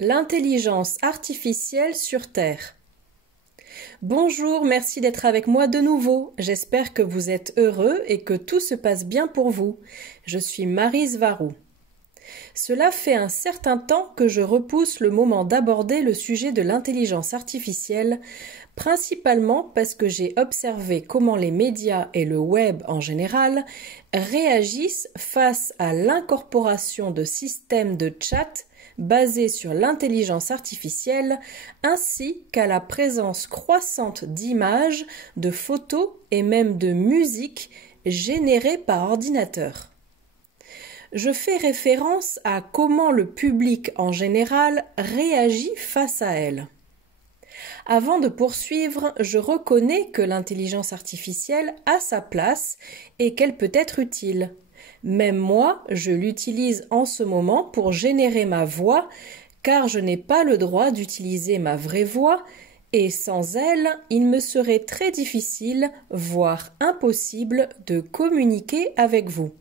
L'intelligence artificielle sur Terre. Bonjour, merci d'être avec moi de nouveau. J'espère que vous êtes heureux et que tout se passe bien pour vous. Je suis Maryse Varou. Cela fait un certain temps que je repousse le moment d'aborder le sujet de l'intelligence artificielle, principalement parce que j'ai observé comment les médias et le web en général réagissent face à l'incorporation de systèmes de chat basés sur l'intelligence artificielle ainsi qu'à la présence croissante d'images, de photos et même de musique générées par ordinateur. Je fais référence à comment le public en général réagit face à elle. Avant de poursuivre, je reconnais que l'intelligence artificielle a sa place et qu'elle peut être utile. Même moi, je l'utilise en ce moment pour générer ma voix, car je n'ai pas le droit d'utiliser ma vraie voix, et sans elle, il me serait très difficile, voire impossible, de communiquer avec vous.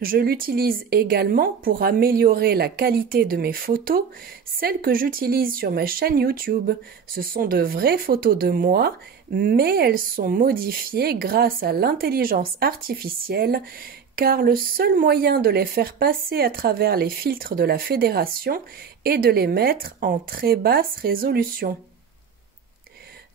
Je l'utilise également pour améliorer la qualité de mes photos, celles que j'utilise sur ma chaîne YouTube. Ce sont de vraies photos de moi, mais elles sont modifiées grâce à l'intelligence artificielle, car le seul moyen de les faire passer à travers les filtres de la Fédération est de les mettre en très basse résolution.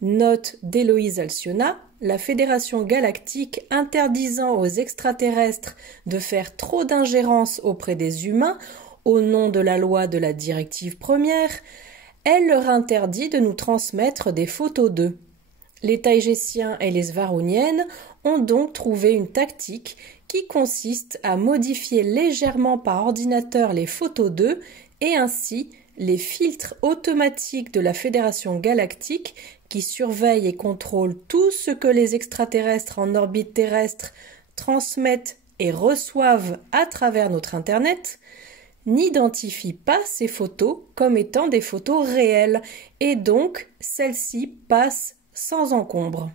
Note d'Héloïse Alciona, la Fédération galactique interdisant aux extraterrestres de faire trop d'ingérence auprès des humains au nom de la loi de la directive première, elle leur interdit de nous transmettre des photos d'eux. Les Taïgésiens et les Svarouniennes ont donc trouvé une tactique qui consiste à modifier légèrement par ordinateur les photos d'eux et ainsi les filtres automatiques de la Fédération galactique qui surveillent et contrôlent tout ce que les extraterrestres en orbite terrestre transmettent et reçoivent à travers notre Internet, n'identifient pas ces photos comme étant des photos réelles et donc celles-ci passent sans encombre.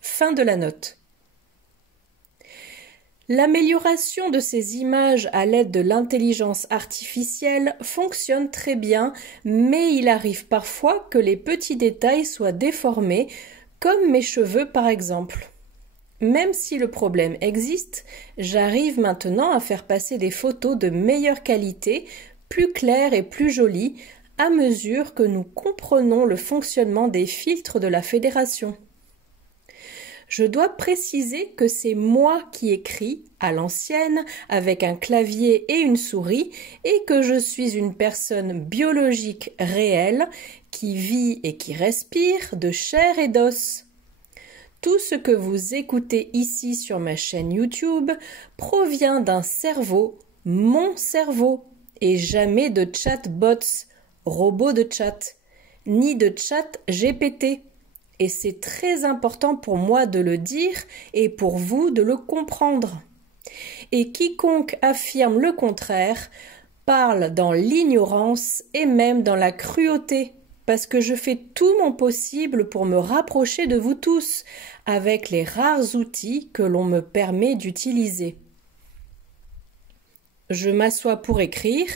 Fin de la note. L'amélioration de ces images à l'aide de l'intelligence artificielle fonctionne très bien, mais il arrive parfois que les petits détails soient déformés, comme mes cheveux par exemple. Même si le problème existe, j'arrive maintenant à faire passer des photos de meilleure qualité, plus claires et plus jolies, à mesure que nous comprenons le fonctionnement des filtres de la Fédération. Je dois préciser que c'est moi qui écris, à l'ancienne, avec un clavier et une souris, et que je suis une personne biologique réelle, qui vit et qui respire de chair et d'os. Tout ce que vous écoutez ici sur ma chaîne YouTube provient d'un cerveau, mon cerveau, et jamais de chatbots, robots de chat, ni de chat GPT. Et c'est très important pour moi de le dire et pour vous de le comprendre. Et quiconque affirme le contraire parle dans l'ignorance et même dans la cruauté, parce que je fais tout mon possible pour me rapprocher de vous tous avec les rares outils que l'on me permet d'utiliser. Je m'assois pour écrire,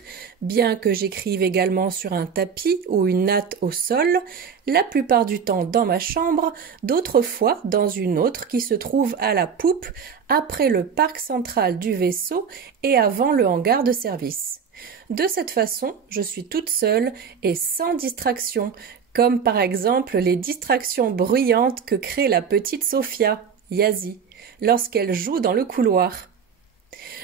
bien que j'écrive également sur un tapis ou une natte au sol, la plupart du temps dans ma chambre, d'autres fois dans une autre qui se trouve à la poupe, après le parc central du vaisseau et avant le hangar de service. De cette façon, je suis toute seule et sans distraction, comme par exemple les distractions bruyantes que crée la petite Sophia, Yazi, lorsqu'elle joue dans le couloir.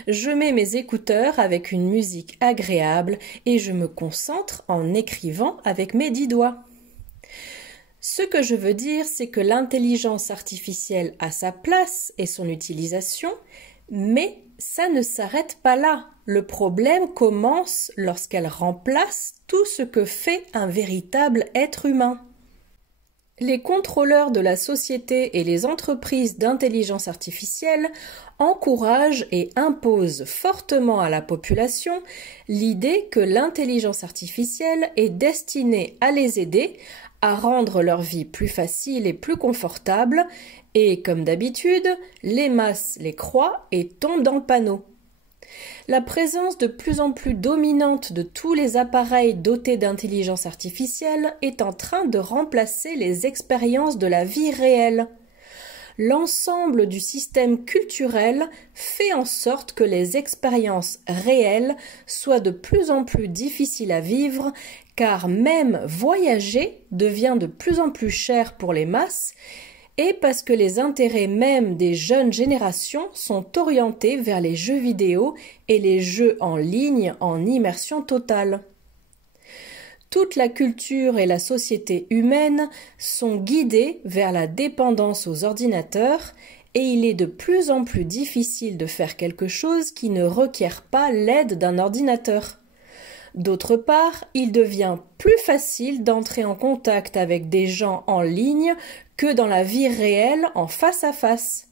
Je mets mes écouteurs avec une musique agréable et je me concentre en écrivant avec mes 10 doigts. Ce que je veux dire, c'est que l'intelligence artificielle a sa place et son utilisation, mais ça ne s'arrête pas là. Le problème commence lorsqu'elle remplace tout ce que fait un véritable être humain. Les contrôleurs de la société et les entreprises d'intelligence artificielle encouragent et imposent fortement à la population l'idée que l'intelligence artificielle est destinée à les aider à rendre leur vie plus facile et plus confortable et, comme d'habitude, les masses les croient et tombent dans le panneau. La présence de plus en plus dominante de tous les appareils dotés d'intelligence artificielle est en train de remplacer les expériences de la vie réelle. L'ensemble du système culturel fait en sorte que les expériences réelles soient de plus en plus difficiles à vivre, car même voyager devient de plus en plus cher pour les masses, et parce que les intérêts même des jeunes générations sont orientés vers les jeux vidéo et les jeux en ligne en immersion totale. Toute la culture et la société humaine sont guidées vers la dépendance aux ordinateurs et il est de plus en plus difficile de faire quelque chose qui ne requiert pas l'aide d'un ordinateur. D'autre part, il devient plus facile d'entrer en contact avec des gens en ligne que dans la vie réelle en face à face.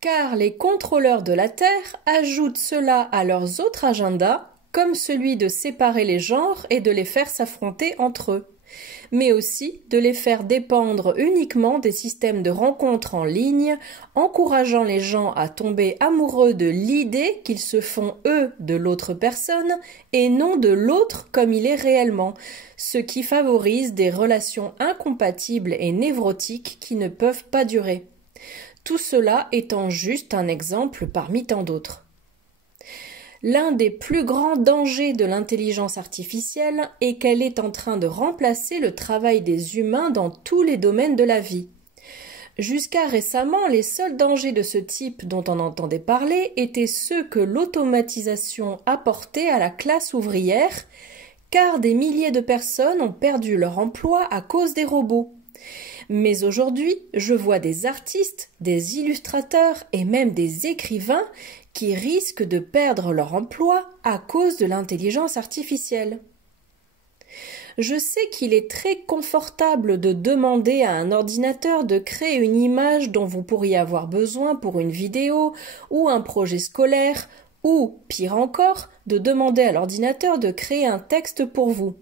Car les contrôleurs de la Terre ajoutent cela à leurs autres agendas, comme celui de séparer les genres et de les faire s'affronter entre eux, mais aussi de les faire dépendre uniquement des systèmes de rencontres en ligne, encourageant les gens à tomber amoureux de l'idée qu'ils se font eux de l'autre personne et non de l'autre comme il est réellement, ce qui favorise des relations incompatibles et névrotiques qui ne peuvent pas durer. Tout cela étant juste un exemple parmi tant d'autres. L'un des plus grands dangers de l'intelligence artificielle est qu'elle est en train de remplacer le travail des humains dans tous les domaines de la vie. Jusqu'à récemment, les seuls dangers de ce type dont on entendait parler étaient ceux que l'automatisation apportait à la classe ouvrière, car des milliers de personnes ont perdu leur emploi à cause des robots. Mais aujourd'hui, je vois des artistes, des illustrateurs et même des écrivains qui risquent de perdre leur emploi à cause de l'intelligence artificielle. Je sais qu'il est très confortable de demander à un ordinateur de créer une image dont vous pourriez avoir besoin pour une vidéo ou un projet scolaire, ou, pire encore, de demander à l'ordinateur de créer un texte pour vous.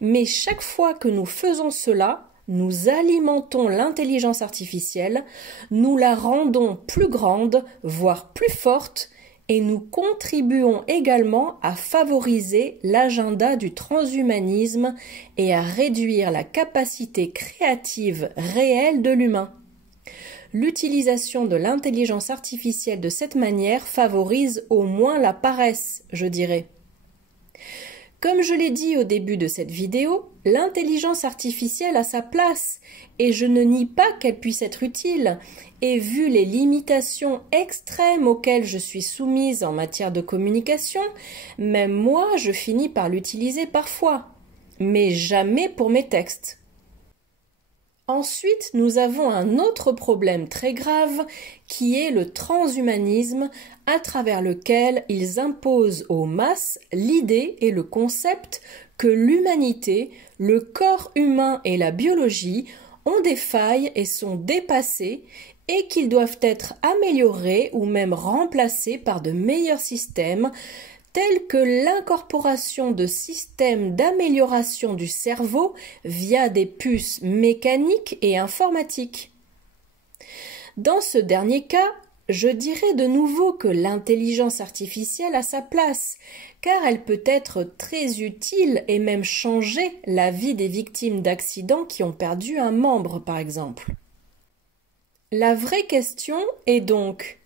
Mais chaque fois que nous faisons cela, nous alimentons l'intelligence artificielle, nous la rendons plus grande, voire plus forte, et nous contribuons également à favoriser l'agenda du transhumanisme et à réduire la capacité créative réelle de l'humain. L'utilisation de l'intelligence artificielle de cette manière favorise au moins la paresse, je dirais. Comme je l'ai dit au début de cette vidéo, l'intelligence artificielle a sa place et je ne nie pas qu'elle puisse être utile. Et vu les limitations extrêmes auxquelles je suis soumise en matière de communication, même moi je finis par l'utiliser parfois, mais jamais pour mes textes. Ensuite, nous avons un autre problème très grave qui est le transhumanisme à travers lequel ils imposent aux masses l'idée et le concept que l'humanité, le corps humain et la biologie ont des failles et sont dépassés et qu'ils doivent être améliorés ou même remplacés par de meilleurs systèmes tels que l'incorporation de systèmes d'amélioration du cerveau via des puces mécaniques et informatiques. Dans ce dernier cas, je dirais de nouveau que l'intelligence artificielle a sa place, car elle peut être très utile et même changer la vie des victimes d'accidents qui ont perdu un membre, par exemple. La vraie question est donc: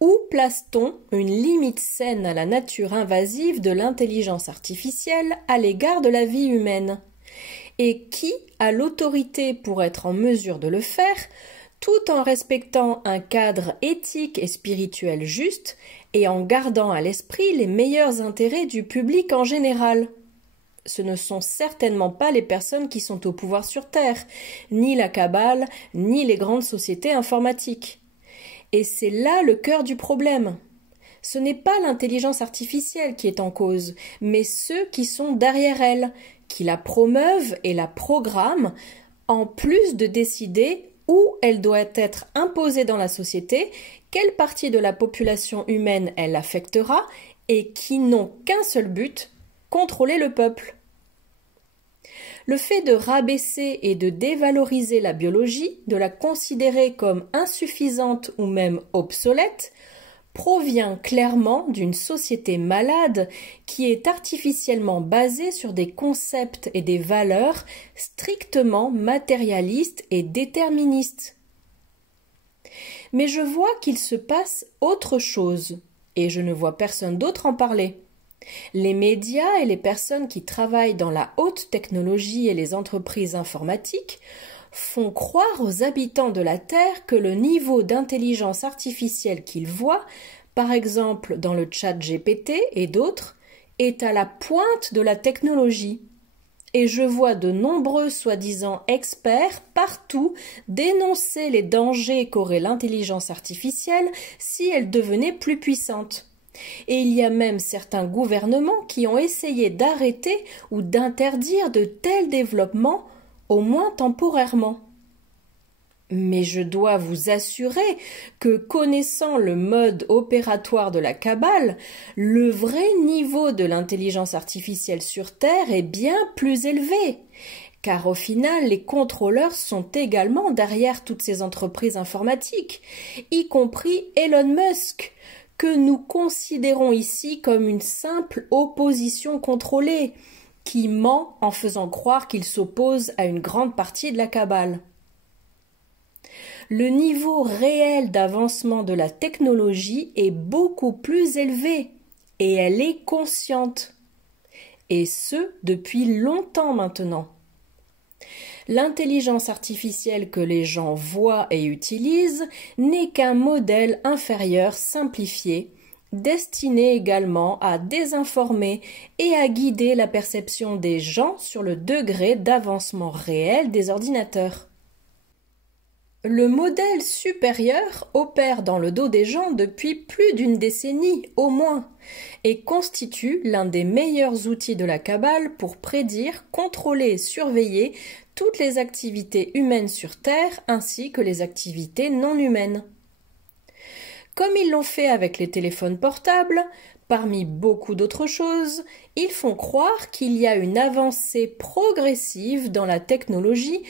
où place-t-on une limite saine à la nature invasive de l'intelligence artificielle à l'égard de la vie humaine? Et qui a l'autorité pour être en mesure de le faire, tout en respectant un cadre éthique et spirituel juste et en gardant à l'esprit les meilleurs intérêts du public en général? Ce ne sont certainement pas les personnes qui sont au pouvoir sur Terre, ni la cabale, ni les grandes sociétés informatiques. Et c'est là le cœur du problème. Ce n'est pas l'intelligence artificielle qui est en cause, mais ceux qui sont derrière elle, qui la promeuvent et la programment, en plus de décider où elle doit être imposée dans la société, quelle partie de la population humaine elle affectera, et qui n'ont qu'un seul but: contrôler le peuple. Le fait de rabaisser et de dévaloriser la biologie, de la considérer comme insuffisante ou même obsolète, provient clairement d'une société malade qui est artificiellement basée sur des concepts et des valeurs strictement matérialistes et déterministes. Mais je vois qu'il se passe autre chose, et je ne vois personne d'autre en parler. Les médias et les personnes qui travaillent dans la haute technologie et les entreprises informatiques font croire aux habitants de la Terre que le niveau d'intelligence artificielle qu'ils voient, par exemple dans le chat GPT et d'autres, est à la pointe de la technologie. Et je vois de nombreux soi-disant experts partout dénoncer les dangers qu'aurait l'intelligence artificielle si elle devenait plus puissante. Et il y a même certains gouvernements qui ont essayé d'arrêter ou d'interdire de tels développements, au moins temporairement. Mais je dois vous assurer que, connaissant le mode opératoire de la cabale, le vrai niveau de l'intelligence artificielle sur Terre est bien plus élevé. Car au final, les contrôleurs sont également derrière toutes ces entreprises informatiques, y compris Elon Musk, que nous considérons ici comme une simple opposition contrôlée, qui ment en faisant croire qu'il s'oppose à une grande partie de la cabale. Le niveau réel d'avancement de la technologie est beaucoup plus élevé, et elle est consciente. Et ce, depuis longtemps maintenant. L'intelligence artificielle que les gens voient et utilisent n'est qu'un modèle inférieur simplifié, destiné également à désinformer et à guider la perception des gens sur le degré d'avancement réel des ordinateurs. Le modèle supérieur opère dans le dos des gens depuis plus d'une décennie au moins et constitue l'un des meilleurs outils de la cabale pour prédire, contrôler et surveiller toutes les activités humaines sur Terre ainsi que les activités non humaines. Comme ils l'ont fait avec les téléphones portables, parmi beaucoup d'autres choses, ils font croire qu'il y a une avancée progressive dans la technologie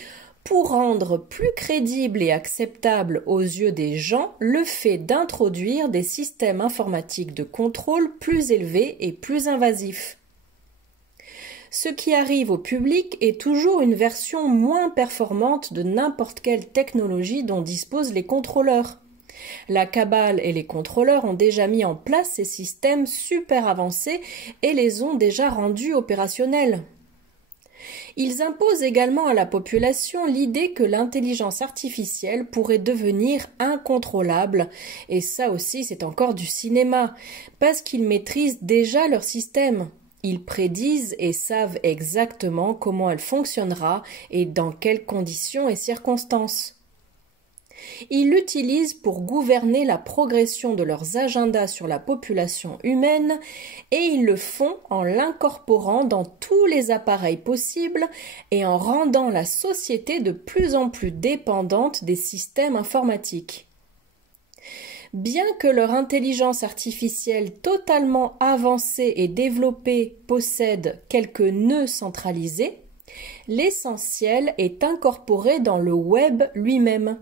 pour rendre plus crédible et acceptable aux yeux des gens le fait d'introduire des systèmes informatiques de contrôle plus élevés et plus invasifs. Ce qui arrive au public est toujours une version moins performante de n'importe quelle technologie dont disposent les contrôleurs. La cabale et les contrôleurs ont déjà mis en place ces systèmes super avancés et les ont déjà rendus opérationnels. Ils imposent également à la population l'idée que l'intelligence artificielle pourrait devenir incontrôlable, et ça aussi c'est encore du cinéma, parce qu'ils maîtrisent déjà leur système. Ils prédisent et savent exactement comment elle fonctionnera et dans quelles conditions et circonstances. Ils l'utilisent pour gouverner la progression de leurs agendas sur la population humaine et ils le font en l'incorporant dans tous les appareils possibles et en rendant la société de plus en plus dépendante des systèmes informatiques. Bien que leur intelligence artificielle totalement avancée et développée possède quelques nœuds centralisés, l'essentiel est incorporé dans le web lui-même.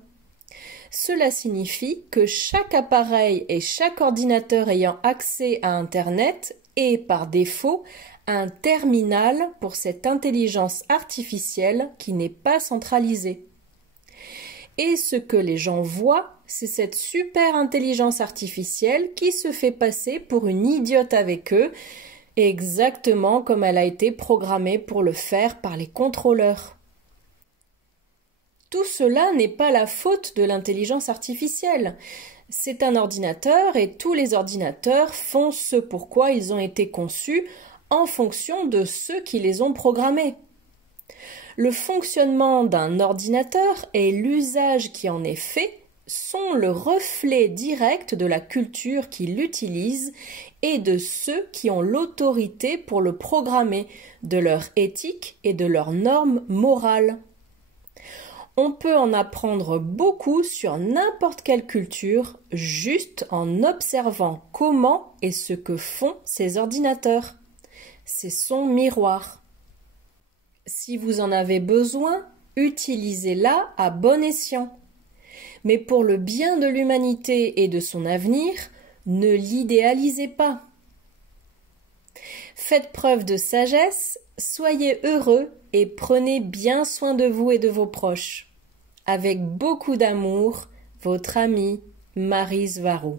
Cela signifie que chaque appareil et chaque ordinateur ayant accès à Internet est, par défaut, un terminal pour cette intelligence artificielle qui n'est pas centralisée. Et ce que les gens voient, c'est cette super intelligence artificielle qui se fait passer pour une idiote avec eux, exactement comme elle a été programmée pour le faire par les contrôleurs. Tout cela n'est pas la faute de l'intelligence artificielle. C'est un ordinateur et tous les ordinateurs font ce pourquoi ils ont été conçus en fonction de ceux qui les ont programmés. Le fonctionnement d'un ordinateur et l'usage qui en est fait sont le reflet direct de la culture qui l'utilise et de ceux qui ont l'autorité pour le programmer, de leur éthique et de leurs normes morales. On peut en apprendre beaucoup sur n'importe quelle culture juste en observant comment et ce que font ces ordinateurs. C'est son miroir. Si vous en avez besoin, utilisez-la à bon escient. Mais pour le bien de l'humanité et de son avenir, Ne l'idéalisez pas. Faites preuve de sagesse, soyez heureux et prenez bien soin de vous et de vos proches. Avec beaucoup d'amour, votre amie Maryse Varou.